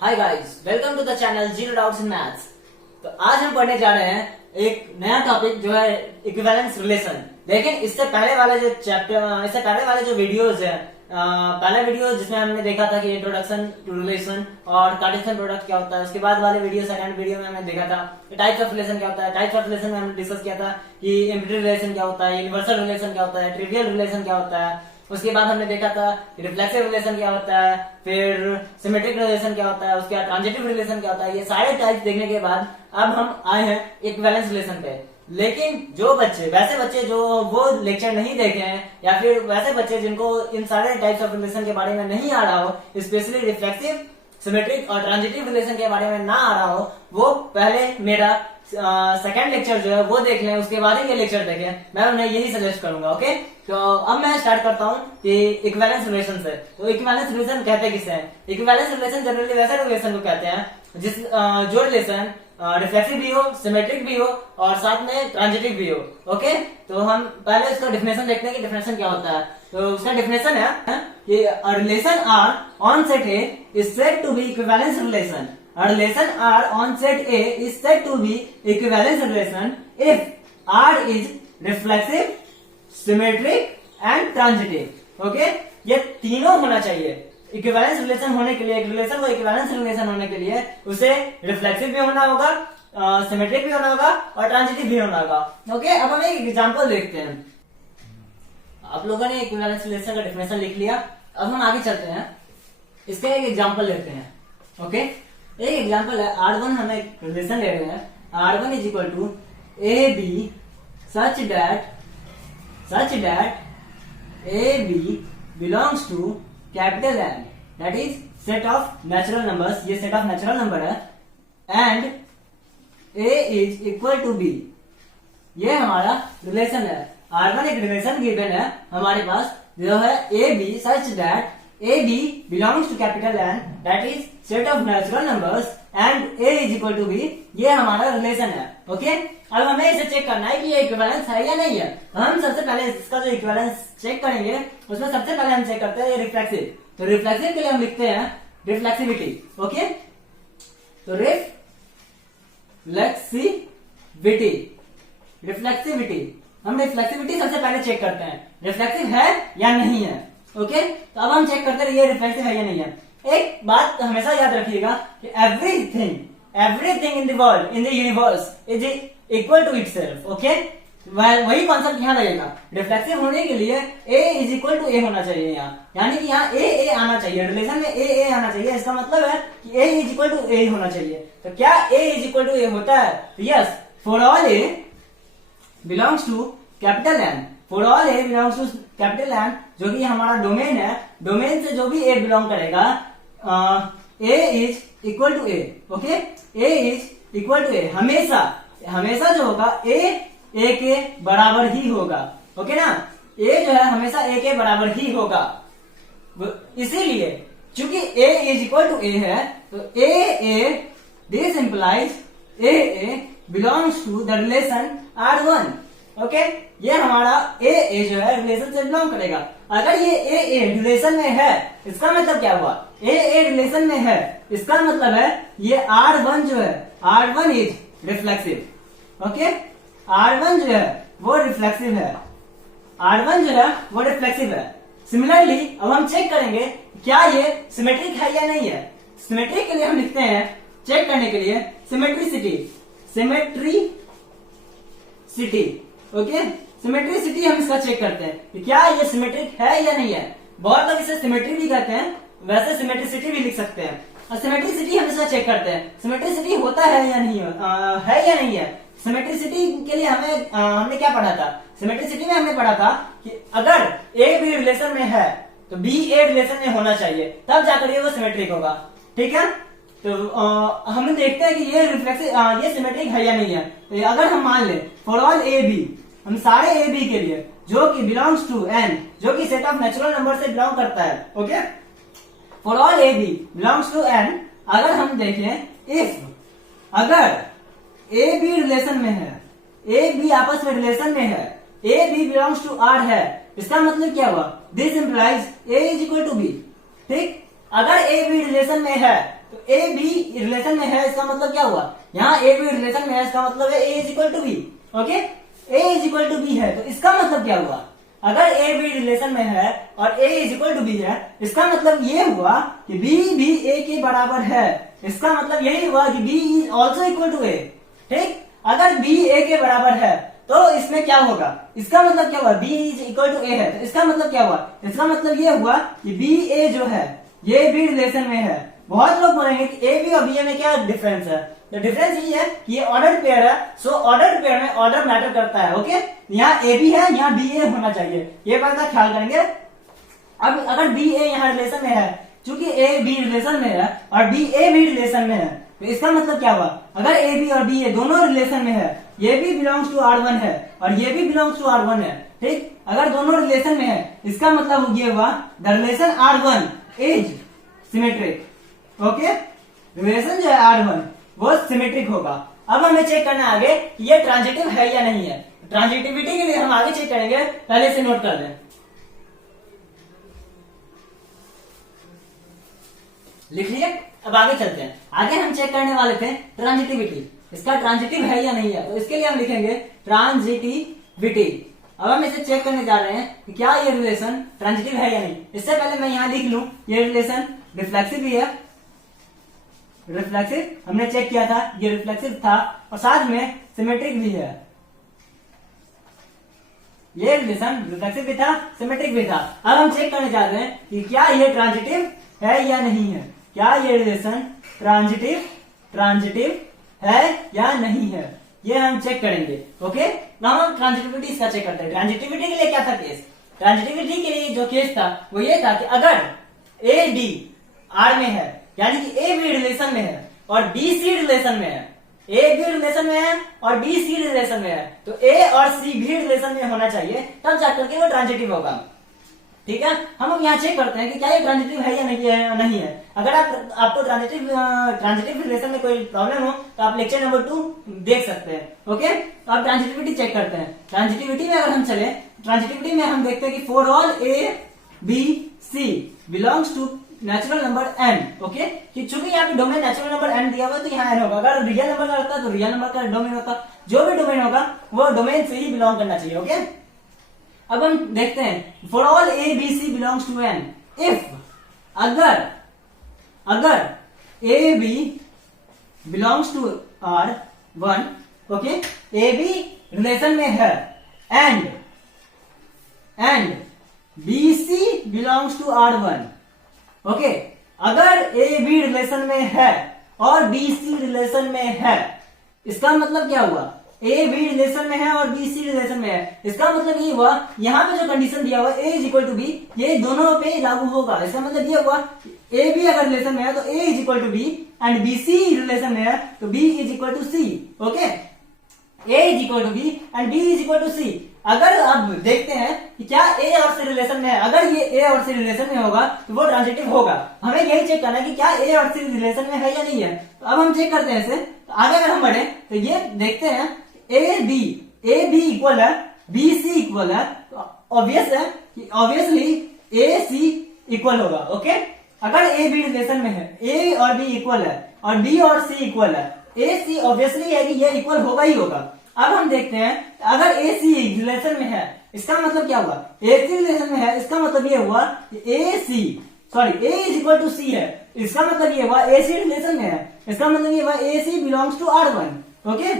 Hi guys, welcome to the channel zero doubts in maths. तो आज हम पढ़ने जा रहे हैं एक नया टॉपिक जो है इक्विवेलेंस रिलेशन। लेकिन इससे पहले वाले जो चैप्टर, इससे पहले वाले जो वीडियोस है, पहला वीडियो जिसमें हमने देखा था कि इंट्रोडक्शन टू रिलेशन और कार्टेशियन प्रोडक्ट क्या होता है, उसके बाद वाले वीडियो सेकंड वीडियो में हमने देखा था टाइप्स ऑफ रिलेशन क्या होता है। टाइप्स ऑफ रिलेशन में हमने डिस्कस किया था कि एम्पिरिकल रिलेशन क्या होता है, यूनिवर्सल रिलेशन क्या होता है, ट्रिवियल रिलेशन क्या होता है। उसके बाद हमने देखा था रिफ्लेक्सिव रिलेशन क्या होता है, फिर सिमेट्रिक रिलेशन क्या होता है, उसके बाद ट्रांजिटिव रिलेशन क्या होता है। ये सारे टाइप्स देखने के बाद अब हम आए हैं इक्विवेलेंस रिलेशन पे। लेकिन जो वैसे बच्चे जो वो लेक्चर नहीं देखे हैं, या फिर वैसे बच्चे जिनको इन सारे टाइप्स ऑफ रिलेशन के बारे में नहीं आ रहा हो, स्पेशली रिफ्लेक्सिव, सिमेट्रिक और ट्रांजिटिव रिलेशन के बारे में ना आ रहा हो, वो पहले मेरा सेकंड लेक्चर जो है वो देख लें, उसके बाद ही ये लेक्चर देखें। मैं उन्हें यही सजेस्ट करूंगा। ओके, तो अब मैं स्टार्ट करता हूँ कि इक्विवेलेंस रिलेशन से। तो इक्विवेलेंस रिलेशन कहते किसे हैं? इक्विवेलेंस रिलेशन जनरली वैसे रिलेशन को कहते हैं जिस जो रिलेशन रिफ्लेक्सिव भी हो, सिमेट्रिक भी हो और साथ में ट्रांजिटिव भी हो। ओके, तो हम पहले इसका डिफिनेशन देखते हैं कि डिफिनेशन क्या होता है। तो उसका डिफिनेशन है कि a relation R on set A is said to be equivalence relation. A relation R on set A is said to be equivalence relation if R is reflexive, symmetric and transitive. Okay, ये तीनों होना चाहिए। Equivalence relation होने के लिए, एक relation को equivalence relation होने के लिए उसे रिफ्लेक्सिव भी होना होगा, सिमेट्रिक भी होना होगा और ट्रांजिटिव भी होना होगा। ओके, अब हम एक एग्जांपल देखते हैं। आप लोगों ने इक्विवेलेंस रिलेशन का डेफिनेशन लिख लिया। अब हम आगे चलते हैं, इसका एक एग्जांपल लेते हैं। ओके, एक एग्जांपल है R1, हम एक रिलेशन ले रहे हैं। R1 is equal to a B such that A B belongs to capital N, that is set of natural numbers. ये सेट ऑफ नेचुरल नंबर है and A is equal to B। ये हमारा relation है। R1 एक relation given है हमारे पास जो है A B such that A B belongs to capital N, that is set of natural numbers and A is equal to B। ये हमारा रिलेशन है। ओके, अब हमें इसे चेक करना है कि ये इक्विवेलेंस है या नहीं है। तो हम सबसे पहले इसका जो इक्विवेलेंस चेक करेंगे उसमें सबसे पहले हम चेक करते हैं रिफ्लेक्सिव। तो रिफ्लेक्सिव के लिए हम लिखते हैं रिफ्लेक्सिविटी। ओके, तो रिफ्लेक्सिविटी हम रिफ्लेक्सिविटी सबसे पहले चेक करते हैं, रिफ्लेक्सिव है या नहीं है। ओके, तो अब हम चेक करते हैं ये रिफ्लेक्सिव है या नहीं है। एक बात हमेशा याद रखिएगा कि everything in the world, in the universe is equal to itself. Okay, वही कॉन्सेप्ट यहाँ लगेगा। रिफ्लेक्सिव होने के लिए A is equal to A होना चाहिए यहाँ, यानी कि यहाँ ए आना चाहिए, रिलेशन में ए आना चाहिए। इसका मतलब है कि A is equal to A होना चाहिए। तो क्या A is equal to A होता है? Yes, for all A belongs to capital N, for all A belongs to capital N, जो कि हमारा डोमेन है। डोमेन से जो भी A बिलोंग करेगा, A is equal to A. Okay, A is equal to A हमेशा जो होगा ए के बराबर ही होगा। ओके ना, ए जो है हमेशा ए के बराबर ही होगा। इसीलिए चूंकि A is equal to A है, तो A this implies A belongs to the relation R1। Okay, ये हमारा ए जो है रिलेशन से बिलोंग करेगा। अगर ये ए रिलेशन में है, इसका मतलब क्या हुआ? ए रिलेशन में है, इसका मतलब है ये R1 जो है, R1 is reflexive. Okay, R1 जो है वो रिफ्लेक्सिव है, R1 जो है वो रिफ्लेक्सिव है। सिमिलरली अब हम चेक करेंगे क्या ये सिमेट्रिक है या नहीं है। सिमेट्रिक के लिए हम लिखते हैं, चेक करने के लिए, सिमेट्रिसिटी। ओके, सिमेट्रिसिटी हम इसका चेक करते हैं कि क्या ये सिमेट्रिक है या नहीं है। बहुत लोग इसे सिमेट्री भी कहते हैं, वैसे सिमेट्रिसिटी भी लिख सकते हैं। और सिमेट्रिसिटी हम इसका चेक करते हैं, सिमेट्रिसिटी होता है या नहीं है। सिमेट्रिसिटी के लिए हमने क्या पढ़ा था? सिमेट्रिसिटी में हमने पढ़ा था कि अगर ए बी रिलेशन में है तो बी ए रिलेशन में होना चाहिए, तब जाकर ये वो सिमेट्रिक होगा। ठीक है, तो हम देखते हैं कि ये रिफ्लेक्सिव, ये सिमेट्रिक है या नहीं है। तो अगर हम मान ले फॉर ऑल ए बी, हम सारे ए बी के लिए जो कि बिलोंग्स टू एन, जो कि सेट ऑफ नेचुरल नंबर से बिलोंग करता है। Okay, for all A B belongs to N, अगर हम देखें अगर ए बी रिलेशन में है, ए बी आपस में रिलेशन में है, A B belongs to R है, इसका मतलब क्या हुआ? This implies A is equal to B. ठीक, अगर ए बी रिलेशन में है तो ए बी रिलेशन में है, इसका मतलब क्या हुआ, यहाँ ए बी रिलेशन में है, इसका मतलब है A is equal to B. Okay, A is equal to B है, तो इसका मतलब क्या हुआ, अगर ए बी रिलेशन में है और ए इज इक्वल टू बी है, इसका मतलब ये हुआ कि बी भी ए के बराबर है। इसका मतलब यही हुआ कि B is also equal to A. ठीक, अगर बी ए के बराबर है तो इसमें क्या होगा, इसका मतलब क्या हुआ, B is equal to A है, तो इसका मतलब क्या हुआ, इसका मतलब ये हुआ कि बी ए जो है ये बी रिलेशन में है। बहुत लोग बोलेंगे कि ए बी और बी ए में क्या डिफरेंस है, तो डिफरेंस ये है कि ये ऑर्डर पेयर है, सो ऑर्डर पेयर में ऑर्डर मैटर करता है। ओके, यहाँ ए बी है, यहाँ बी ए होना चाहिए, ये बात का ख्याल करेंगे। अब अगर बी ए यहाँ रिलेशन में है, चूंकि ए बी रिलेशन में है और बी ए भी रिलेशन में है, तो इसका मतलब क्या हुआ, अगर ए बी और बी ए दोनों रिलेशन में है, ये भी बिलोंग्स टू R1 है और ये भी बिलोंग्स टू R1 है। ठीक, अगर दोनों रिलेशन में है, इसका मतलब ये हुआ the relation R1 is symmetric. Okay, relation जो है R1 वो सिमेट्रिक होगा। अब हमें चेक करना है आगे कि ये ट्रांजिटिव है या नहीं है। ट्रांजिटिविटी के लिए हम आगे चेक करेंगे, पहले से नोट कर दें। लिख लिए, अब आगे चलते हैं। आगे हम चेक करने वाले थे ट्रांजिटिविटी, इसका ट्रांजिटिव है या नहीं है, तो इसके लिए हम लिखेंगे ट्रांजिटिविटी। अब हम इसे चेक करने जा रहे हैं कि क्या ये रिलेशन ट्रांजिटिव है या नहीं। इससे पहले मैं यहां लिख लूं, ये रिलेशन रिफ्लेक्सिव भी है, रिफ्लेक्सिव हमने चेक किया था, ये रिफ्लेक्सिव था और साथ में सिमेट्रिक भी है। ये रिलेशन रिफ्लेक्सिव भी था, सिमेट्रिक भी था। अब हम चेक करने जा रहे हैं कि क्या ये ट्रांजिटिव है या नहीं है, क्या ये रिलेशन ट्रांजिटिव है या नहीं है, ये हम चेक करेंगे। ओके, नाउ हम ट्रांजिटिविटी इसका चेक करते हैं। ट्रांजिटिविटी के लिए क्या था केस, ट्रांजिटिविटी के लिए जो केस था वो ये था कि अगर ए डी आर में है, यानी कि ए बी रिलेशन में है और बी सी रिलेशन में है, ए बी रिलेशन में है और बी सी रिलेशन में है, तो ए और सी भी रिलेशन में होना चाहिए, तब जाकर के वो ट्रांजिटिव होगा। ठीक है, हम अब यहाँ चेक करते हैं कि क्या ये ट्रांजिटिव है या नहीं है। अगर आपको ट्रांजिटिव रिलेशन में कोई प्रॉब्लम हो तो आप लेक्चर नंबर 2 देख सकते हैं। ओके, तो आप ट्रांजिटिविटी चेक करते हैं। ट्रांजिटिविटी में अगर हम चले, ट्रांजिटिविटी में हम देखते हैं कि for all A B C belongs to natural number n। Okay, कि चूंकि यहाँ पे डोमेन नेचुरल नंबर n दिया हुआ है, तो यहाँ n होगा। अगर रियल नंबर का रहता तो रियल नंबर का डोमेन होता, जो भी डोमेन होगा वो डोमेन से ही बिलोंग करना चाहिए। ओके, अब हम देखते हैं for all A B C belongs to n, if अगर A B belongs to R1, okay, A B relation में है and B C belongs to R1। Okay, अगर ए बी रिलेशन में है और बी सी रिलेशन में है, इसका मतलब क्या हुआ, ए बी रिलेशन में है और बी सी रिलेशन में है, इसका मतलब ये हुआ यहाँ पे जो कंडीशन दिया हुआ ए इज इक्वल टू बी, ये दोनों पे लागू होगा। इसका मतलब ये हुआ ए बी अगर रिलेशन में है तो A is equal to B and B C relation में है तो B is equal to C. Okay, A is equal to B and B is equal to C. अगर अब देखते हैं कि क्या ए और सी रिलेशन में है, अगर ये ए और सी रिलेशन में होगा तो वो ट्रांजिटिव होगा। हमें यही चेक करना है कि क्या ए और सी रिलेशन में है या नहीं है। तो अब हम चेक करते हैं इसे। तो आगे अगर हम बढ़े तो ये देखते हैं ए बी इक्वल है, बी सी इक्वल है, तो ऑब्वियस है कि ऑब्वियसली ए सी इक्वल होगा। ओके, अगर ए बी रिलेशन में है, ए और बी इक्वल है और बी और सी इक्वल है, ए सी ऑब्वियसली है कि ये इक्वल होगा ही होगा। अब हम देखते हैं अगर ए सी रिलेशन में है, इसका मतलब क्या हुआ, ए सी रिलेशन में है, इसका मतलब ये हुआ ए इज इक्वल टू सी है, इसका मतलब ये हुआ ए सी रिलेशन में है, इसका मतलब ये हुआ A C belongs to R1। Okay,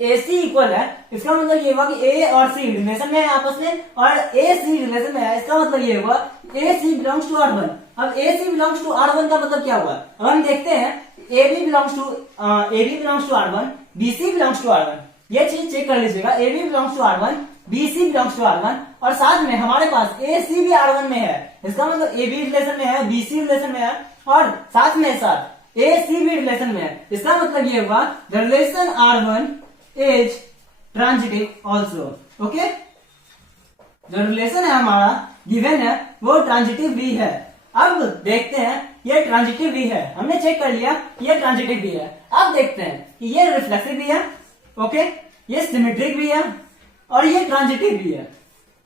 A C equal है, इसका मतलब ये हुआ कि ए और सी रिलेशन में है आपस में और ए सी रिलेशन में है, इसका मतलब ये हुआ A C belongs to R1। अब ए सी बिलोंग्स टू R1 का मतलब क्या हुआ, अब हम देखते हैं A B belongs to R1, B C belongs to R1। ये चीज चेक कर लीजिएगा, A B belongs to R1, B C belongs to R1 और साथ में हमारे पास ए सी भी R1 में है, इसका मतलब ए बी रिलेशन में है, बी सी रिलेशन में है और साथ में ए सी भी रिलेशन में है। इसका मतलब ये हुआ the relation R1 is transitive also. Okay, जो रिलेशन है हमारा गिवन है वो ट्रांजिटिव भी है। अब देखते हैं ये ट्रांजिटिव भी है, हमने चेक कर लिया ये ट्रांजिटिव भी है। अब देखते हैं कि ये रिफ्लेक्सिव भी है, ओके, ये सिमेट्रिक भी है और ये ट्रांजिटिव भी है।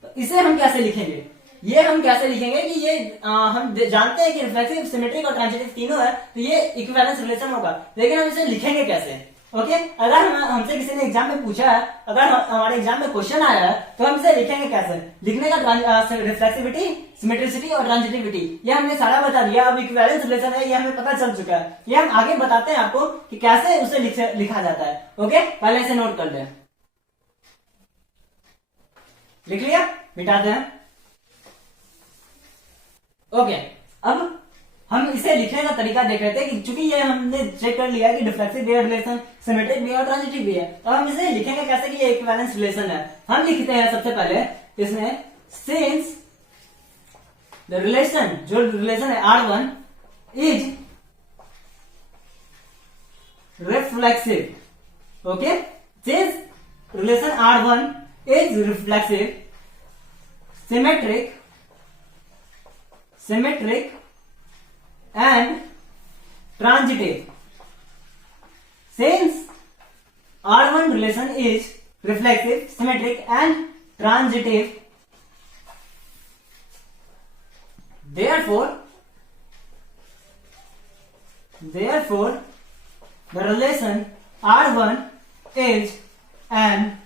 तो इसे हम कैसे लिखेंगे, ये हम कैसे लिखेंगे कि ये हम जानते हैं कि रिफ्लेक्सिव, सिमेट्रिक और ट्रांजिटिव तीनों है, तो ये इक्विवेलेंस रिलेशन होगा, लेकिन हम इसे लिखेंगे कैसे? ओके, अगर हमसे किसी ने एग्जाम में पूछा है, अगर हमारे एग्जाम में क्वेश्चन आया है, तो हम इसे लिखेंगे कैसे? लिखने का रिफ्लेक्सिविटी, सिमेट्रिसिटी और ट्रांजिटिविटी ये हमने सारा बता दिया। अब इक्विवेलेंस रिलेशन है, ये हमें पता चल चुका है, ये हम आगे बताते हैं आपको कि कैसे उसे लिखा जाता है। ओके, पहले इसे नोट कर लें। लिख लिया? मिटाते हैं। ओके, अब हम इसे लिखने का तरीका देख रहे थे कि चूंकि ये हमने चेक कर लिया है कि डिफ्लेक्सिव भी है रिलेशन, सिमेट्रिक भी है और ट्रांजिटिव भी है, तो हम इसे लिखेंगे कैसे कि ये इक्विवेलेंस रिलेशन है। हम लिखते हैं सबसे पहले इसमें, सिंस द रिलेशन, जो रिलेशन है R1 is reflexive. Okay, since relation R1 is reflexive, symmetric and transitive. Since R1 relation is reflexive, symmetric and transitive, therefore the relation R1 is an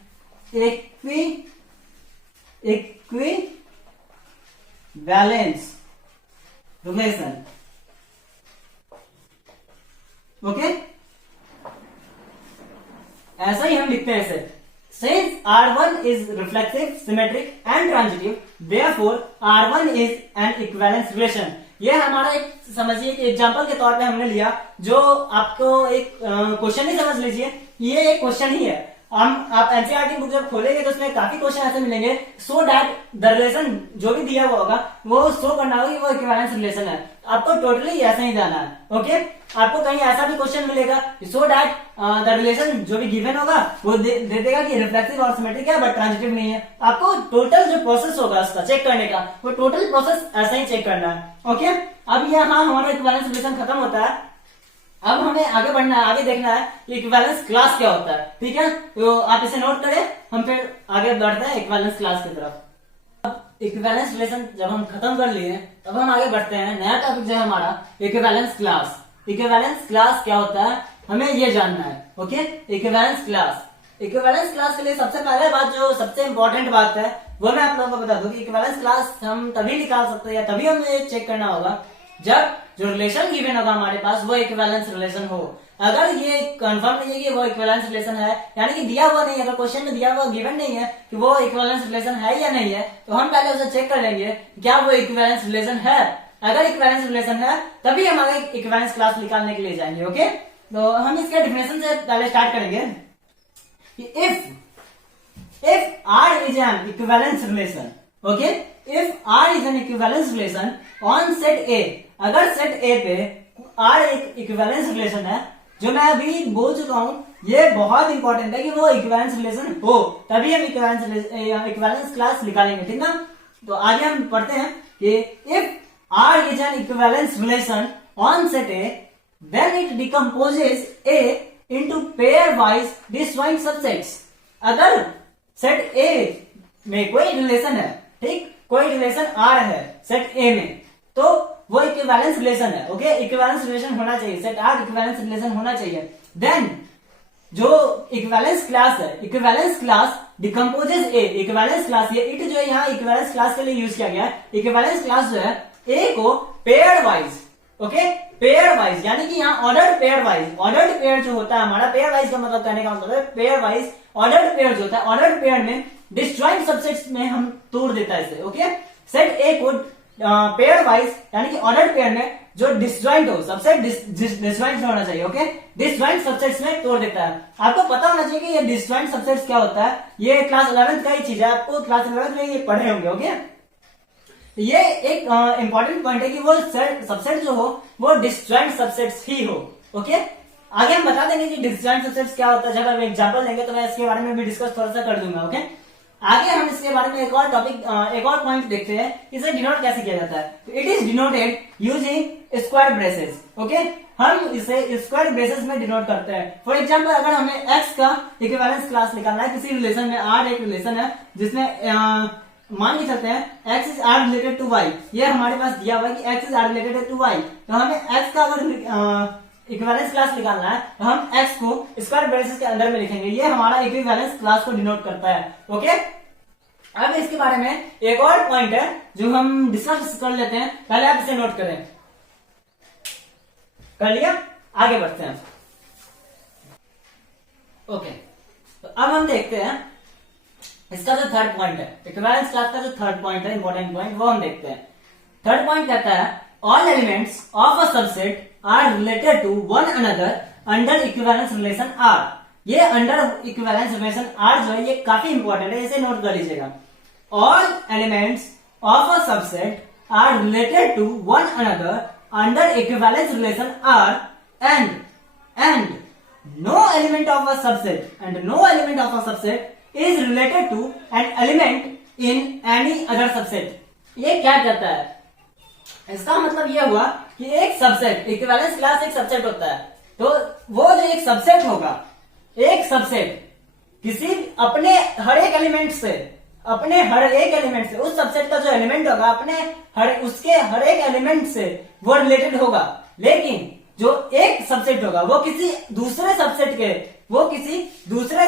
equivalence relation. Okay, ऐसा ही हम लिखते हैं इसे, since R1 is reflexive, symmetric and transitive, therefore R1 is an equivalence relation. ये हमारा एक, समझिए कि एग्जांपल के तौर पे हमने लिया, जो आपको एक क्वेश्चन ही समझ लीजिए, ये एक क्वेश्चन ही है। आप एनसीईआरटी बुक जब खोलेंगे तो उसमें काफी क्वेश्चन ऐसे मिलेंगे, सो दैट द रिलेशन जो भी दिया हुआ होगा वो शो करना होगा कि वो इक्विवेलेंस रिलेशन है। आपको टोटली ऐसा ही जाना है। ओके, आपको कहीं ऐसा भी क्वेश्चन मिलेगा सो दैट द रिलेशन जो भी गिवन होगा वो दे देगा कि रिफ्लेक्सिव और सिमेट्रिक है बट ट्रांजिटिव नहीं है। आपको टोटल जो प्रोसेस होगा उसका चेक करने का, वो टोटल प्रोसेस ऐसा ही चेक करना है। ओके, अब यहाँ हमारा इक्विवेलेंस रिलेशन खत्म होता है। अब हमें आगे बढ़ना है, आगे देखना है कि इक्विवेलेंस क्लास क्या होता है। ठीक है, तो आप इसे नोट करें, हम फिर आगे बढ़ते हैं इक्विवेलेंस क्लास की तरफ। अब इक्विवेलेंस रिलेशन जब हम खत्म कर लिए, तब हम आगे बढ़ते हैं। नया टॉपिक जो है हमारा इक्विवेलेंस क्लास। इक्विवेलेंस क्लास क्या होता है हमें ये जानना है। ओके, इक्विवेलेंस क्लास के लिए सबसे पहले बात, जो सबसे इंपॉर्टेंट बात है, वो मैं आप लोगों को बता दूं कि इक्विवेलेंस क्लास हम तभी निकाल सकते हैं या तभी हमें चेक करना होगा जब जो रिलेशन गिवन होगा हमारे पास वो इक्विवेलेंस रिलेशन हो। अगर ये कंफर्म नहीं है कि वो इक्विवेलेंस रिलेशन है, यानी कि दिया हुआ नहीं है, अगर क्वेश्चन में दिया हुआ गिवन नहीं है कि वो इक्विवेलेंस रिलेशन है या नहीं है, तो हम पहले उसे चेक कर लेंगे क्या वो इक्विवेलेंस रिलेशन है। अगर इक्विवेलेंस रिलेशन है तभी हम आगे इक्विवेलेंस क्लास निकालने के लिए जाएंगे। ओके, तो हम इसके डिफिनेशन से पहले स्टार्ट करेंगे कि if R is an equivalence relation, okay, if R is an equivalence relation on set A, अगर सेट A पे R एक इक्विवेलेंस रिलेशन है, जो मैं अभी बोल चुका हूं, ये बहुत इंपॉर्टेंट है कि वो इक्विवेलेंस रिलेशन हो, तभी हम इक्विवेलेंस क्लास निकालेंगे। ठीक ना, तो आगे हम पढ़ते हैं कि if R is an equivalence relation on set A, then it decomposes A into pairwise disjoint subsets। अगर सेट A में कोई रिलेशन है, ठीक, कोई रिलेशन R है सेट A में, तो वो इक्विवेलेंस रिलेशन है। ओके, इक्विवेलेंस रिलेशन होना चाहिए, सेट R इक्विवेलेंस रिलेशन होना चाहिए। देन जो इक्विवेलेंस क्लास है, इक्विवेलेंस क्लास डिकम्पोजेस ए, इक्विवेलेंस क्लास, ये इट जो है यहाँ इक्विवेलेंस क्लास के लिए यूज किया गया है। इक्विवेलेंस क्लास जो है ए को pair wise, okay, pair wise, यानी कि यहाँ ordered pair wise, ordered pair जो होता है हमारा, पेयर वाइज का मतलब कहने का मतलब है पेयर वाइज, ऑर्डर्ड पेयर जो होता है, ऑर्डर्ड पेयर में डिसजॉइंट सबसेट्स में हम तोड़ देता है इसे। ओके, सेट ए को पेयर वाइज यानी कि ऑर्डर्ड पेयर में जो डिसजॉइंट हो, सबसेट डिसजॉइंट होना चाहिए। ओके, डिसजॉइंट सबसेट्स में तोड़ देता है। आपको पता होना चाहिए कि ये डिसजॉइंट सबसेट्स क्या होता है, ये क्लास 11th का ही चीज है, आपको क्लास 11th में ये पढ़े होंगे। ओके, ये एक इंपॉर्टेंट पॉइंट है कि वो सबसेट जो हो वो डिसजॉइंट सबसेट्स ही हो। ओके, आगे हम बता देंगे कि डिसजॉइंट सबसेट्स क्या होता है, जब हम एग्जांपल लेंगे तो मैं इसके बारे में भी डिस्कस थोड़ा सा कर दूंगा। ओके, आगे हम इसके बारे में एक और टॉपिक, एक और पॉइंट देखते हैं, इसे डिनोट कैसे किया जाता है। It is denoted using square braces. Okay, हम इसे स्क्वायर ब्रेसेस में डिनोट करते हैं। फॉर एग्जांपल, अगर हमें x का इक्विवेलेंस क्लास निकालना है किसी रिलेशन में, R एक रिलेशन है जिसमें मान के चलते हैं x is R related to y, ये हमारे पास दिया हुआ है कि x is R related to y, तो हमें x का अगर इक्विवेलेंस क्लास निकालना है तो हम x को स्क्वायर ब्रेसेस के अंदर में लिखेंगे, ये हमारा इक्विवेलेंस क्लास को डिनोट करता है। ओके, अब इसके बारे में एक और पॉइंट है जो हम डिस्कस कर लेते हैं, पहले आप इसे नोट करें। कर लिया, आगे बढ़ते हैं। ओके, तो अब हम देखते हैं इसका जो थर्ड पॉइंट है, इक्विवेलेंस क्लास का जो थर्ड पॉइंट है, इंपॉर्टेंट पॉइंट, वो हम देखते हैं। थर्ड पॉइंट कहता है all elements of a subset are related to one another under equivalence relation R. ये अंडर इक्विवेलेंस रिलेशन आर जो है ये काफी इंपॉर्टेंट है, इसे नोट कर लीजिएगा। All elements of a subset are related to one another under equivalence relation R and no element of a subset is related to an element in any other subset। ये क्या कहता है? इसका मतलब ये हुआ कि एक सबसेट, इक्विवेलेंस क्लास एक सबसेट होता है, तो वो जो एक सबसेट होगा, एक सबसेट किसी अपने हर एक एलिमेंट से, उस सबसेट का जो एलिमेंट होगा उसके हर एक एलिमेंट से वो रिलेटेड होगा, लेकिन जो एक सबसेट होगा वो किसी दूसरे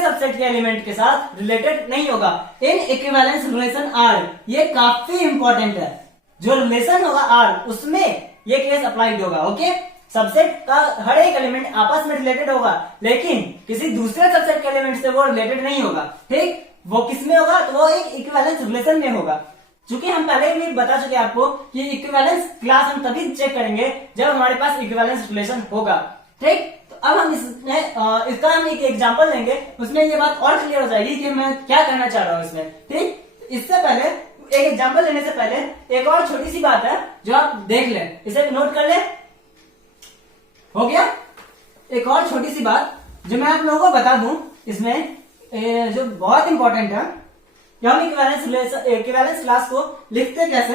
सबसेट के एलिमेंट के साथ रिलेटेड नहीं होगा। इन इक्विवेलेंस रिलेशन आर, ये काफी इंपॉर्टेंट है, जो रिलेशन होगा आर उसमें ये केस अप्लाइड होगा। ओके, सबसेट का हर एक एलिमेंट आपस में रिलेटेड होगा, लेकिन किसी दूसरे सबसेट के एलिमेंट से वो रिलेटेड नहीं होगा। ठीक, वो किसमें होगा? तो वो एक इक्विवेलेंस रिलेशन में होगा। चूंकि हम पहले भी बता चुके आपको कि इक्विवेलेंस क्लास हम तभी चेक करेंगे जब हमारे पास इक्विवेलेंस रिलेशन होगा। ठीक, तो अब हम इसका हम एक एग्जांपल लेंगे, उसमें ये बात और क्लियर हो जाएगी कि मैं क्या कहना चाह रहा हूं इसमें। ठीक, इससे पहले एक एग्जांपल लेने से पहले एक और छोटी सी बात है जो आप देख लें, इसे नोट कर ले। हो गया, एक और छोटी सी बात जो मैं आप लोगों को बता दूं इसमें, जो बहुत इंपॉर्टेंट है कि हम इक्विवेलेंस क्लास को लिखते कैसे,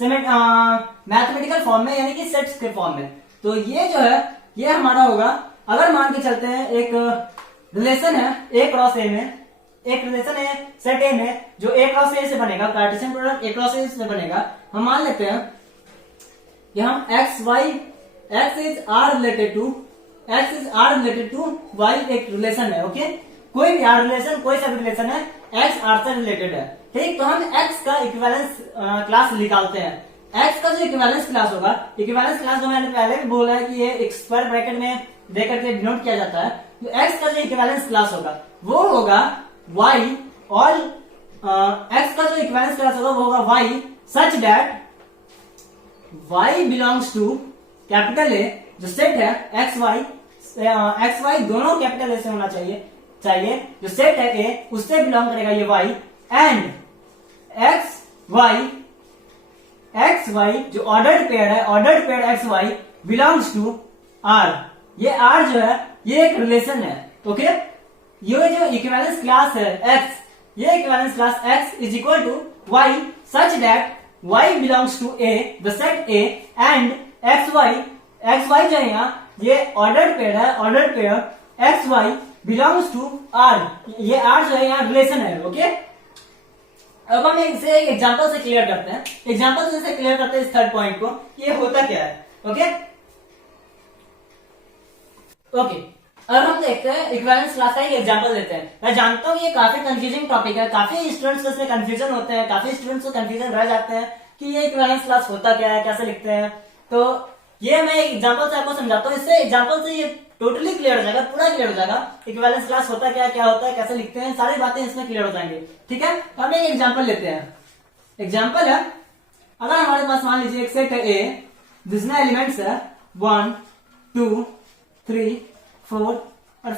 मैथमेटिकल फॉर्म में, यानी कि सेट्स के फॉर्म में। तो ये जो है ये हमारा होगा, अगर मान के चलते हैं एक रिलेशन है ए क्रॉस ए में, एक रिलेशन है सेट ए में जो ए क्रॉस ए से बनेगा, cartesian product A cross A से बनेगा। हम मान लेते हैं कि हम x is R related to y एक रिलेशन है। ओके, कोई भी आर रिलेशन, कोई सा रिलेशन है, x आर से रिलेटेड है। ठीक, तो हम x का इक्विवेलेंस क्लास निकालते हैं। x का जो इक्विवेलेंस क्लास होगा, इक्विवेलेंस क्लास जो मैंने पहले भी बोला है कि ये एक स्क्वायर ब्रैकेट में देकर के डिनोट किया जाता है। तो x का जो इक्विवेलेंस क्लास होगा वो होगा y, और x का जो इक्विवेलेंस क्लास होगा वो होगा y such that y belongs to capital A, जो सेट है x y दोनों कैपिटल ए से होना चाहिए, जो सेट है ए उससे बिलोंग करेगा ये y, एंड x y जो ऑर्डर्ड पेयर है, ordered pair x y belongs to r। ये r जो है ये एक रिलेशन है। ओके, ये जो इक्विवेलेंस क्लास है x, ये equivalence class x is equal to y such that y belongs to a, the set a, and x y जो है यहाँ ये ऑर्डर्ड पेयर है, ordered pair x y belongs to r, ये r जो है यहाँ रिलेशन है। ओके, अब हम इसे एक एग्जांपल से क्लियर करते हैं, इस थर्ड पॉइंट को, ये होता क्या है। ओके, अब हम देखते हैं इक्विवेलेंस क्लास का एक एग्जांपल लेते हैं। मैं जानता हूँ ये काफी कंफ्यूजिंग टॉपिक है, काफी स्टूडेंट्स को इसमें कंफ्यूजन होते हैं, काफी स्टूडेंट्स को कंफ्यूजन रह जाते हैं कि ये इक्विवेलेंस क्लास होता क्या है, कैसे लिखते हैं। तो ये मैं एग्जांपल से आपको समझाता हूँ, इससे एग्जांपल से ये टोटली क्लियर हो जाएगा, पूरा क्लियर हो जाएगा इक्विवेलेंस क्लास होता क्या होता है, कैसे लिखते हैं, सारी बातें इसमें क्लियर हो जाएंगी। ठीक है, तो हम एक एग्जांपल लेते हैं। एग्जांपल है, अगर हमारे पास मान लीजिए एक सेट है ए जिसमें एलिमेंट्स है 1 2 3 4 और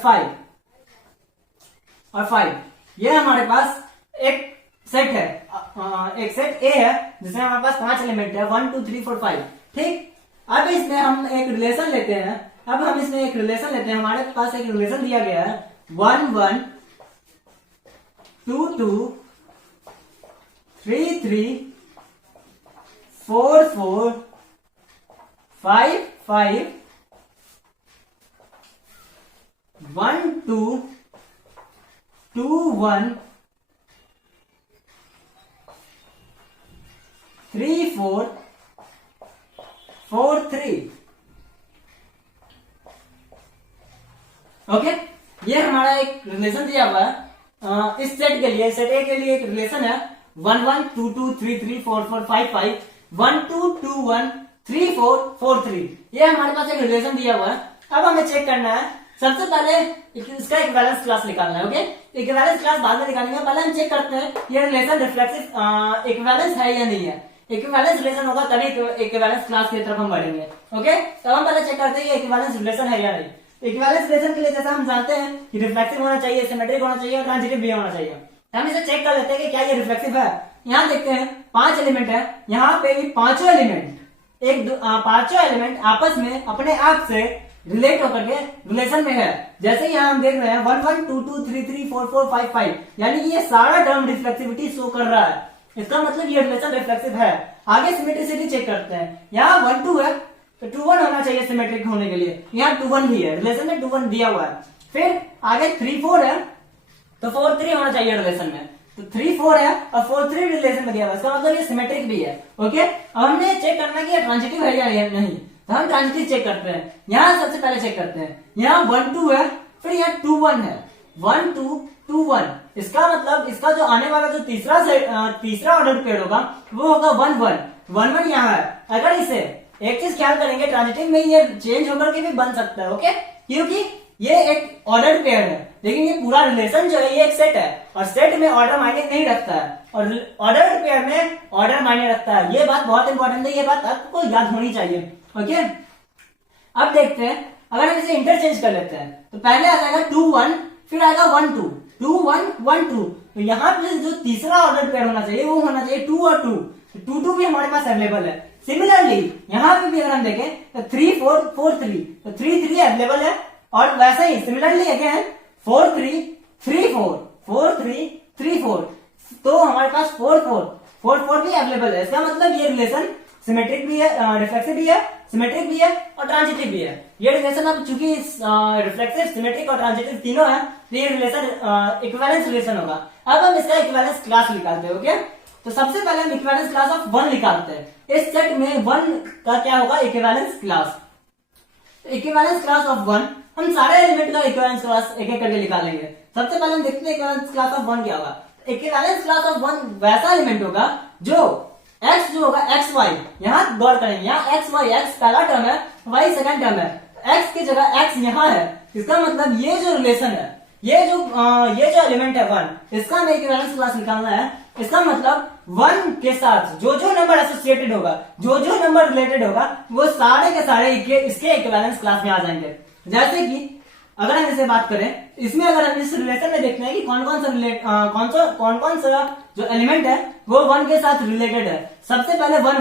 5, ये हमारे पास एक सेट है, एक सेट ए है जिसमें हमारे पास 5 एलिमेंट है 1 2 3 4 5। ठीक, अब इसमें हम एक रिलेशन लेते हैं, हमारे पास एक रिलेशन दिया गया है 1 1 2 2 3 3 4 4 5 5 1 2 2 1 3 4 4 3। ओके, ये हमारा एक रिलेशन दिया हुआ है। इस सेट के लिए, सेट ए के लिए एक रिलेशन है 1 1 2 2 3 3 4 4 5 5 1 2 2 1 3 4 4 3। ये हमारे पास एक रिलेशन दिया हुआ है। अब हमें चेक करना है, सबसे पहले इसका इक्विवेलेंस क्लास निकालना है। ओके, इक्विवेलेंस क्लास बाद में निकालेंगे, पहले हम चेक करते हैं ये रिलेशन रिफ्लेक्सिव इक्विवेलेंस है या नहीं है। इक्विवेलेंस रिलेशन होगा तभी इक्विवेलेंस क्लास की तरफ हम बढ़ेंगे। ओके, तो हम पहले चेक करते हैं ये इक्विवेलेंस रिलेशन है या नहीं। इक्विवेलेंस रिलेशन के लिए जैसा हम जानते हैं कि रिफ्लेक्सिव होना चाहिए, सिमेट्रिक होना चाहिए और ट्रांजिटिव भी होना चाहिए। हम इसे चेक कर लेते हैं कि क्या ये रिफ्लेक्सिव है। यहाँ देखते हैं 5 एलिमेंट है, यहाँ पे भी पांचों एलिमेंट आपस में अपने आप से रिलेट होकर के रिलेशन में है। जैसे यहाँ हम देख रहे हैं 1 1 2 2 3 3 4 4 5 5, यानी कि ये सारा टर्म रिफ्लेक्सिविटी शो कर रहा है। इसका मतलब ये रिलेशन रिफ्लेक्सिव है। आगे सिमेट्रिसिटी चेक करते हैं, यहाँ 1 2 है तो 2 1 होना चाहिए सिमेट्रिक होने के लिए, यहाँ 2 1 भी है, रिलेशन में 2 1 दिया हुआ है। फिर आगे 3 4 है तो 4 3 होना चाहिए रिलेशन में, तो 3 4 है और 4 3 रिलेशन में दिया हुआ है, इसका मतलब ये सिमेट्रिक भी है। ओके, अब हमने चेक करना कि ये ट्रांजिटिव है या नहीं, तो हम ट्रांजिटिव चेक करते हैं। यहाँ सबसे पहले चेक करते हैं, यहाँ 1 2 है, फिर यहाँ 2 1 है, 1 2 2 1। इसका मतलब इसका जो आने वाला जो तीसरा ऑर्डर पेयर होगा वो होगा 1 1 1 1 यहाँ है। अगर इसे एक चीज ख्याल करेंगे, ट्रांजिटिव में ये चेंज होकर के भी बन सकता है। ओके, क्योंकि ये एक ऑर्डर पेयर है, लेकिन ये पूरा रिलेशन जो है ये एक सेट है और सेट में ऑर्डर मायने नहीं रखता है और ऑर्डर पेयर में ऑर्डर मायने रखता है। ये बात बहुत इंपॉर्टेंट है, ये बात आपको याद होनी चाहिए। ओके, अब देखते हैं, अगर हम इसे इंटरचेंज कर लेते हैं तो पहले आ जाएगा 2 1, फिर आएगा 1 2 2 1 1 2। तो यहाँ पे जो तीसरा ऑर्डर पेयर होना चाहिए वो होना चाहिए 2 और 2, 2 2 भी हमारे पास अवेलेबल है। सिमिलरली यहाँ पे भी अगर हम देखें तो 3 4 4 3, तो 3 3 अवेलेबल है और वैसे ही सिमिलरली अगेन 4 3 3 4 4 3 3 4, तो हमारे पास 4 4 4 4 भी अवेलेबल है। इसका मतलब ये रिलेशन सिमेट्रिक भी है, रिफ्लेक्सिव भी है, सिमेट्रिक भी है और ट्रांजिटिव भी है। ये रिलेशन अब चूंकि रिफ्लेक्सिव, सिमेट्रिक और ट्रांजिटिव तीनों है, तो ये रिलेशन इक्विवेलेंस रिलेशन होगा। अब हम इसका इक्विवेलेंस क्लास निकालते हैं। ओके, तो सबसे पहले हम इक्विवेलेंस क्लास ऑफ 1 निकालते हैं। इस सेट में 1 का क्या होगा, equivalence class. Equivalence class of 1, हम सारे एलिमेंट का इक्विवेलेंस क्लास एक एक करके निकालेंगे। सबसे पहले हम देखते हैं इक्विवेलेंस क्लास ऑफ 1 क्या होगा। इक्विवेलेंस क्लास ऑफ 1 वैसा एलिमेंट होगा जो x जो होगा x y, यहाँ गौर करेंगे, यहाँ x y, x पहला टर्म है, y सेकंड टर्म है, x की जगह x यहाँ है। इसका मतलब ये जो रिलेशन है, ये जो एलिमेंट है 1, इसका हमें इक्विवेलेंस क्लास निकालना है। इसका मतलब 1 के साथ जो जो नंबर एसोसिएटेड होगा, जो जो नंबर रिलेटेड होगा, वो सारे के सारे इसके इक्विवेलेंस क्लास में आ जाएंगे। जैसे कि अगर हम इसे बात करें, इसमें अगर हम इस रिलेशन में देखते हैं कि कौन कौन सा जो एलिमेंट है वो 1 के साथ रिलेटेड है। सबसे पहले 1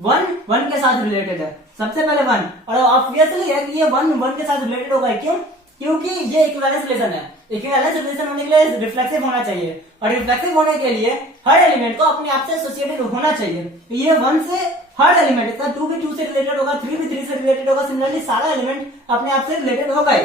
1 1 के साथ रिलेटेड है, सबसे पहले 1, और ऑब्वियसली है कि ये 1 1 के साथ रिलेटेड होगा। क्यों? क्योंकि ये इक्विवेलेंस रिलेशन है। इक्विवेलेंस रिलेशन होने के लिए रिफ्लेक्सिव होना चाहिए और रिफ्लेक्सिव होने के लिए हर एलिमेंट को अपने आप से एसोसिएटेड होना चाहिए। तो ये 1 से हर एलिमेंट, इसका 2 भी 2 से रिलेटेड होगा, 3 भी 3 से रिलेटेड होगा, सिमिलरली सारा एलिमेंट अपने आप से रिलेटेड होगा ही।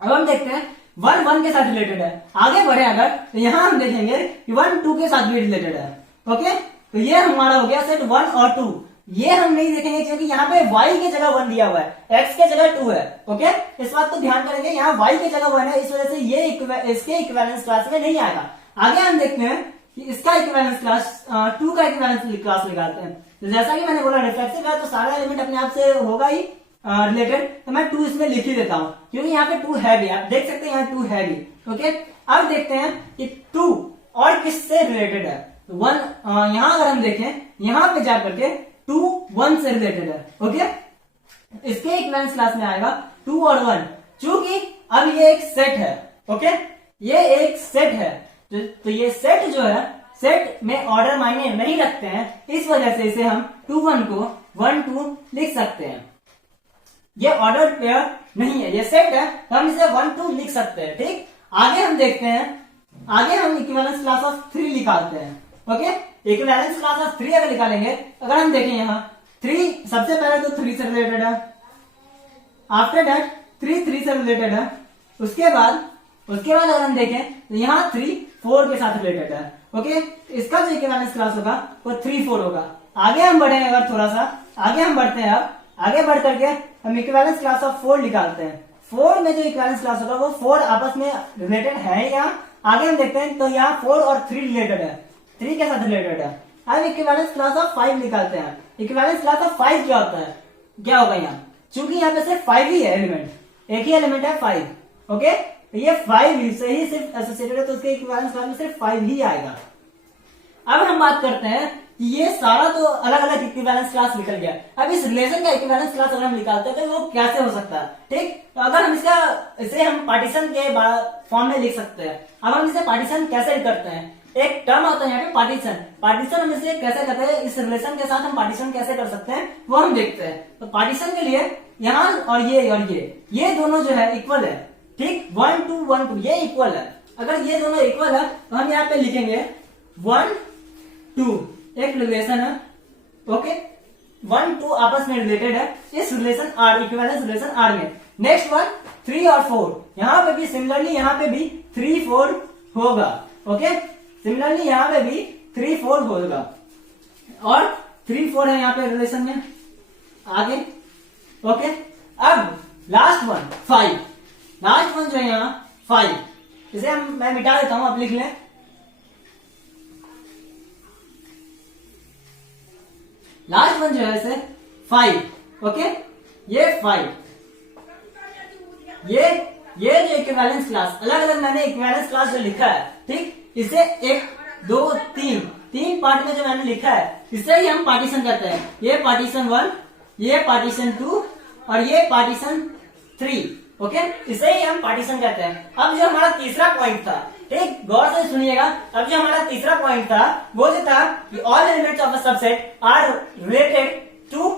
अब हम देखते हैं 1 1 के साथ रिलेटेड है। आगे बढ़े अगर तो यहाँ हम देखेंगे कि 1 2 के साथ भी रिलेटेड है। ओके, तो ये हमारा हो गया सेट 1 और 2। ये हम नहीं देखेंगे क्योंकि यहाँ पे y की जगह 1 दिया हुआ है, x के जगह 2 है। ओके, इस बात को ध्यान करेंगे, यहाँ y की जगह 1 है, इस वजह से ये इसके इक्विवेलेंस क्लास में नहीं आएगा। आगे हम देखते हैं कि इसका इक्विवेलेंस क्लास 2 का इक्विवेलेंस क्लास निकालते हैं। तो जैसा कि मैंने बोला रिफ्लेक्सिव है तो सारा एलिमेंट अपने आप से होगा ही रिलेटेड, तो मैं 2 इसमें लिख ही देता हूं क्योंकि यहाँ पे 2 है भी, आप देख सकते हैं यहाँ 2 है भी। ओके, अब देखते हैं कि 2 और किससे रिलेटेड है। 1 यहाँ अगर हम देखें, यहाँ पे जाकर के 2 1 से रिलेटेड है। ओके, इसके इक्विवेलेंस क्लास में आएगा 2 और 1, चूंकि अब ये एक सेट है। ओके, ये एक सेट है, तो ये सेट जो है, सेट में ऑर्डर मायने नहीं रखते हैं, इस वजह से इसे हम 2 1 को 1 2 लिख सकते हैं। ये ऑर्डर पेयर नहीं है, ये सेट है, तो हम इसे 1 2 लिख सकते हैं। ठीक, आगे हम देखते हैं, आगे हम इक्विवेलेंस क्लास ऑफ 3 निकालते हैं। ओके, इक्विवेलेंस क्लास ऑफ 3 अगर निकालेंगे, अगर हम देखें यहाँ 3 सबसे पहले तो 3 से रिलेटेड है, आफ्टर दैट 3 3 से रिलेटेड है, उसके बाद अगर हम देखें तो यहाँ 3 4 के साथ रिलेटेड है। ओके, इसका जो इक्विवेलेंस क्लास होगा वो 3 4 होगा। आगे हम बढ़े अगर थोड़ा सा आगे हम बढ़ते हैं, अब आगे बढ़ करके हम इक्विवेलेंस क्लास ऑफ 4 निकालते हैं। 4 में जो इक्विवेलेंस क्लास होगा वो 4 आपस में रिलेटेड है। यहाँ आगे हम देखते हैं तो यहाँ 4 और 3 रिलेटेड है, 3 के साथ रिलेटेड है। अब इक्विवेलेंस क्लास ऑफ 5 निकालते हैं। इक्विवेलेंस क्लास ऑफ 5 क्या होता है, क्या होगा यहाँ, चूंकि यहाँ पे सिर्फ 5 ही है एलिमेंट, एक ही एलिमेंट है 5। ओके, तो ये 5 से ही सिर्फ एसोसिएटेड है, तो उसके इक्विवेलेंस क्लास में सिर्फ 5 ही आएगा। अब हम बात करते हैं कि ये सारा तो अलग अलग इक्विवेलेंस क्लास निकल गया। अब इस रिलेशन का इक्विवेलेंस क्लास अगर हम निकालते हैं तो वो कैसे हो सकता है, ठीक। तो अगर हम इसे हम पार्टीशन के फॉर्म में लिख सकते हैं। अब हम इसे पार्टीशन कैसे करते हैं, एक टर्म आता है यहाँ पे पार्टीशन। पार्टीशन हम इसे कैसे करते हैं, इस रिलेशन के साथ हम पार्टीशन कैसे कर सकते हैं वो हम देखते हैं। तो पार्टीशन के लिए यहाँ और ये दोनों जो है इक्वल है, ठीक। 1 2 1 2 ये इक्वल है। अगर ये दोनों इक्वल है तो हम यहाँ पे लिखेंगे 1 2, एक रिलेशन है। ओके, 1 2 आपस में रिलेटेड है इस relation R, equivalence relation R में। नेक्स्ट वन 3 और 4, यहाँ पे भी सिमिलरली यहाँ पे भी 3 4 होगा। ओके, सिमिलरली यहाँ पे भी 3 4 होगा और 3 4 है यहाँ पे रिलेशन में आगे। ओके, अब लास्ट वन 5, लास्ट वन जो है यहाँ 5, इसे मैं मिटा देता हूं, आप लिख लें। लास्ट वन जो है इसे 5। ओके, ये 5, ये जो इक्विवेलेंस क्लास अलग अलग मैंने इक्विवेलेंस क्लास जो लिखा है, ठीक, इसे 1 2 3 पार्ट में जो मैंने लिखा है इसे ही हम पार्टीशन करते हैं। ये पार्टीशन 1, ये पार्टीशन 2 और ये पार्टीशन 3। ओके, इसे ही हम पार्टीशन कहते हैं। अब जो हमारा तीसरा पॉइंट था, ठीक, गौर से सुनिएगा। अब जो हमारा तीसरा पॉइंट था वो जो था कि all elements of a subset are related to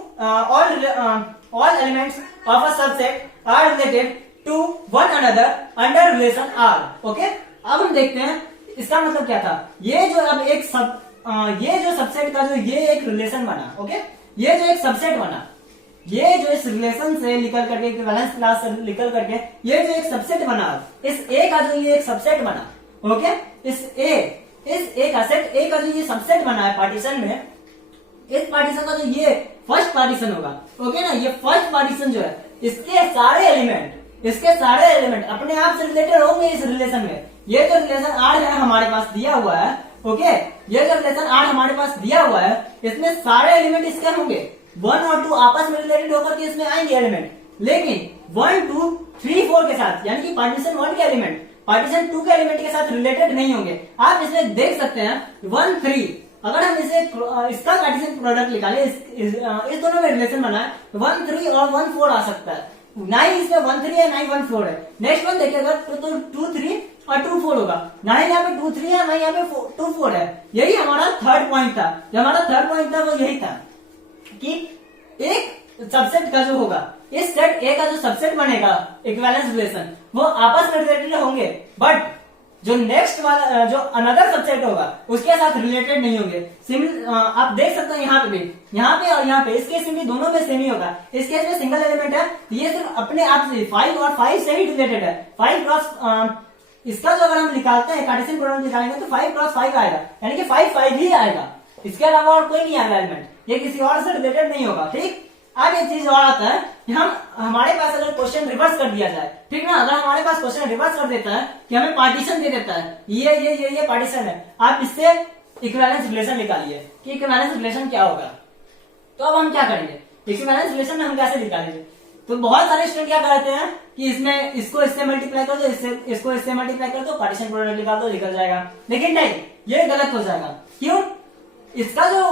all elements of a subset are related to one another under relation R. Okay, अब हम देखते हैं इसका मतलब क्या था। ये जो अब एक ये जो सबसेट का जो ये एक रिलेशन बना, ओके, ये जो एक सबसेट बना, ये जो इस रिलेशन से निकल करके इक्विवेलेंस क्लास से निकल करके ये जो एक सबसेट बना, इस ए का जो ये एक सबसेट बना, ओके, इस ए का सेट, ए का जो ये सबसेट बना है पार्टीशन में, इस पार्टीशन का जो ये फर्स्ट पार्टीशन होगा, ओके ना, ये फर्स्ट पार्टीशन जो है इसके सारे एलिमेंट अपने आप से रिलेटेड होंगे इस रिलेशन में। ये जो रिलेशन आर है हमारे पास दिया हुआ है, ओके, ये जो रिलेशन आर हमारे पास दिया हुआ है इसमें सारे एलिमेंट इसके होंगे। 1 और 2 आपस में रिलेटेड होकर के इसमें आएंगे एलिमेंट, लेकिन 1 2 3 4 के साथ, यानी कि पार्टीशन 1 के एलिमेंट पार्टीशन 2 के एलिमेंट के साथ रिलेटेड नहीं होंगे। आप इसमें देख सकते हैं 1 3, अगर हम इसे इसका कार्टेशियन प्रोडक्ट निकालें, इस दोनों में रिलेशन बना है, 1 3 और 1 4 आ सकता है। ना ही इसमें 1 3 है ना ही 1 4 है। नेक्स्ट वन देखिए, अगर तो 2 3 और 2 4 होगा, ना ही यहाँ पे 2 3 है ना ही यहाँ पे 2 4 है। यही हमारा थर्ड पॉइंट था। जो हमारा थर्ड पॉइंट था वो यही था कि एक सबसेट का जो होगा, इस सेट ए का जो सबसेट बनेगा इक्विवेलेंस रिलेशन, वो आपस में रिलेटेड होंगे, बट जो नेक्स्ट वाला जो अनदर सबसेट होगा उसके साथ रिलेटेड नहीं होंगे। आप देख सकते हैं यहाँ पे भी, यहाँ पे और यहाँ पे, इस केस में भी दोनों में सेम ही होगा। इस केस में सिंगल एलिमेंट है, ये सिर्फ अपने आप से 5 और 5 से ही रिलेटेड है। 5 क्रॉस इसका जो अगर हम निकालते हैं कार्टेशियन प्रोडक्ट निकालेंगे तो 5 क्रॉस 5 आएगा, यानी कि 5 5 ही आएगा, इसके अलावा और कोई नहीं आएगा एलिमेंट, ये किसी और से रिलेटेड नहीं होगा। ठीक, अब एक चीज और आता है कि हमारे पास अगर क्वेश्चन रिवर्स कर दिया जाए, ठीक ना, अगर हमारे पास क्वेश्चन रिवर्स कर देता है कि हमें पार्टीशन दे देता है, ये पार्टीशन है, आप इससे इक्विवेलेंस रिलेशन निकालिए कि इक्विवेलेंस रिलेशन क्या होगा। तो अब हम क्या करेंगे, इक्विवेलेंस रिलेशन में हम कैसे निकालेंगे। तो बहुत सारे स्टूडेंट क्या करते हैं कि इसमें इसको इससे मल्टीप्लाई कर दो, इसको इससे मल्टीप्लाई कर दो, पार्टीशन प्रोडक्ट निकाल दो, निकल जाएगा। लेकिन नहीं, ये गलत हो जाएगा। क्यों? इसका जो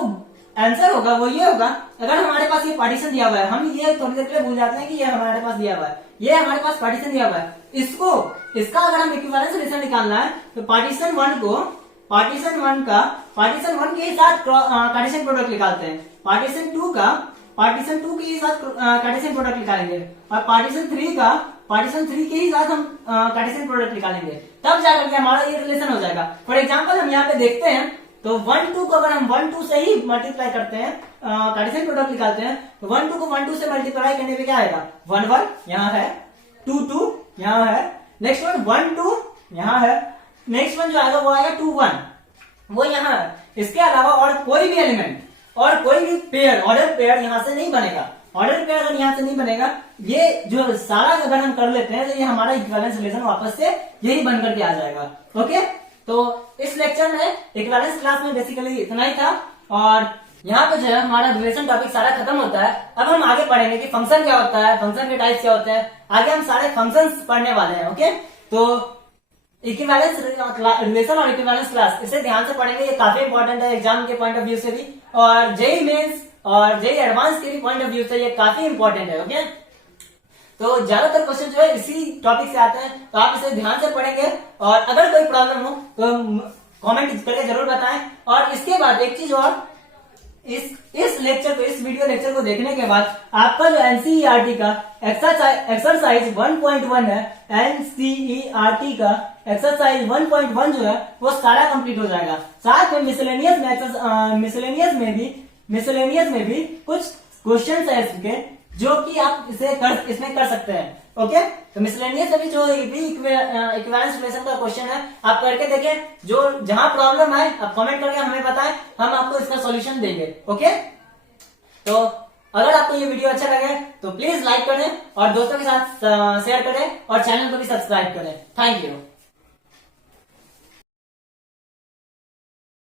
आंसर होगा वो ये होगा, अगर हमारे पास ये पार्टीशन दिया हुआ है, हम ये थोड़ी देर के लिए भूल जाते हैं कि ये हमारे पास दिया हुआ है, ये हमारे पास पार्टीशन दिया हुआ है, इसका अगर हम इक्विवेलेंस रिलेशन निकालना है तो पार्टीशन 1 के साथ कार्टेशियन प्रोडक्ट निकालते हैं, पार्टीशन 2 के साथ कार्टेशियन प्रोडक्ट निकालेंगे, और पार्टीशन 3 के ही साथ हम कार्टेशियन प्रोडक्ट निकालेंगे, तब जाकर के हमारा ये रिलेशन हो जाएगा। फॉर एग्जाम्पल हम यहाँ पे देखते हैं तो 1 2 को अगर हम 1 2 से ही मल्टीप्लाई करते हैं, कार्टेशियन प्रोडक्ट निकालते हैं, तो 1 2 को 1 2 से मल्टीप्लाई करने पे क्या आएगा, 1 1 यहाँ है, 2 2 यहाँ है, नेक्स्ट वन 1 2 यहाँ है, नेक्स्ट वन जो आएगा वो आएगा 2 1, वो यहाँ इसके अलावा और कोई भी एलिमेंट और कोई भी पेयर, ऑर्डर पेयर यहाँ से नहीं बनेगा। ऑर्डर पेयर अगर यहाँ से नहीं बनेगा, ये जो सारा अगर हम कर लेते हैं तो ये हमारा इक्विवेलेंस रिलेशन वापस से यही बन करके आ जाएगा। ओके, तो इस लेक्चर में इक्विवेलेंस क्लास में बेसिकली इतना ही था, और यहाँ पे जो है हमारा रिलेशन टॉपिक सारा खत्म होता है। अब हम आगे पढ़ेंगे कि फंक्शन क्या होता है, फंक्शन के टाइप्स क्या होते हैं, आगे हम सारे फंक्शंस पढ़ने वाले हैं। ओके, तो इक्विवेलेंस रिलेशन और इक्विवेलेंस क्लास इसे ध्यान से पढ़ेंगे, ये काफी इंपॉर्टेंट है एग्जाम के पॉइंट ऑफ व्यू से भी, और जेई मेंस और जेई एडवांस के भी पॉइंट ऑफ व्यू से ये काफी इंपॉर्टेंट है। ओके, तो ज्यादातर क्वेश्चन जो है इसी टॉपिक से आते हैं, तो आप इसे ध्यान से पढ़ेंगे, और अगर कोई प्रॉब्लम हो तो कमेंट करके जरूर बताएं। और इसके बाद एक चीज और, इस लेक्चर को, इस वीडियो लेक्चर को देखने के बाद आपका जो एनसीईआरटी का एक्सरसाइज 1.1 है, एनसीईआरटी का एक्सरसाइज 1.1 जो है वो सारा कंप्लीट हो जाएगा। साथ में मिसलेनियस में भी कुछ क्वेश्चन है इसके जो कि आप इसमें कर सकते हैं। ओके, तो मिसलेनियस अभी जो भी इक्विवेलेंस रिलेशन का क्वेश्चन है आप करके देखें, जो जहां प्रॉब्लम है आप कमेंट करके हमें बताएं, हम आपको इसका सॉल्यूशन देंगे। ओके, तो अगर आपको ये वीडियो अच्छा लगे तो प्लीज लाइक करें और दोस्तों के साथ शेयर करें और चैनल को भी सब्सक्राइब करें। Thank you.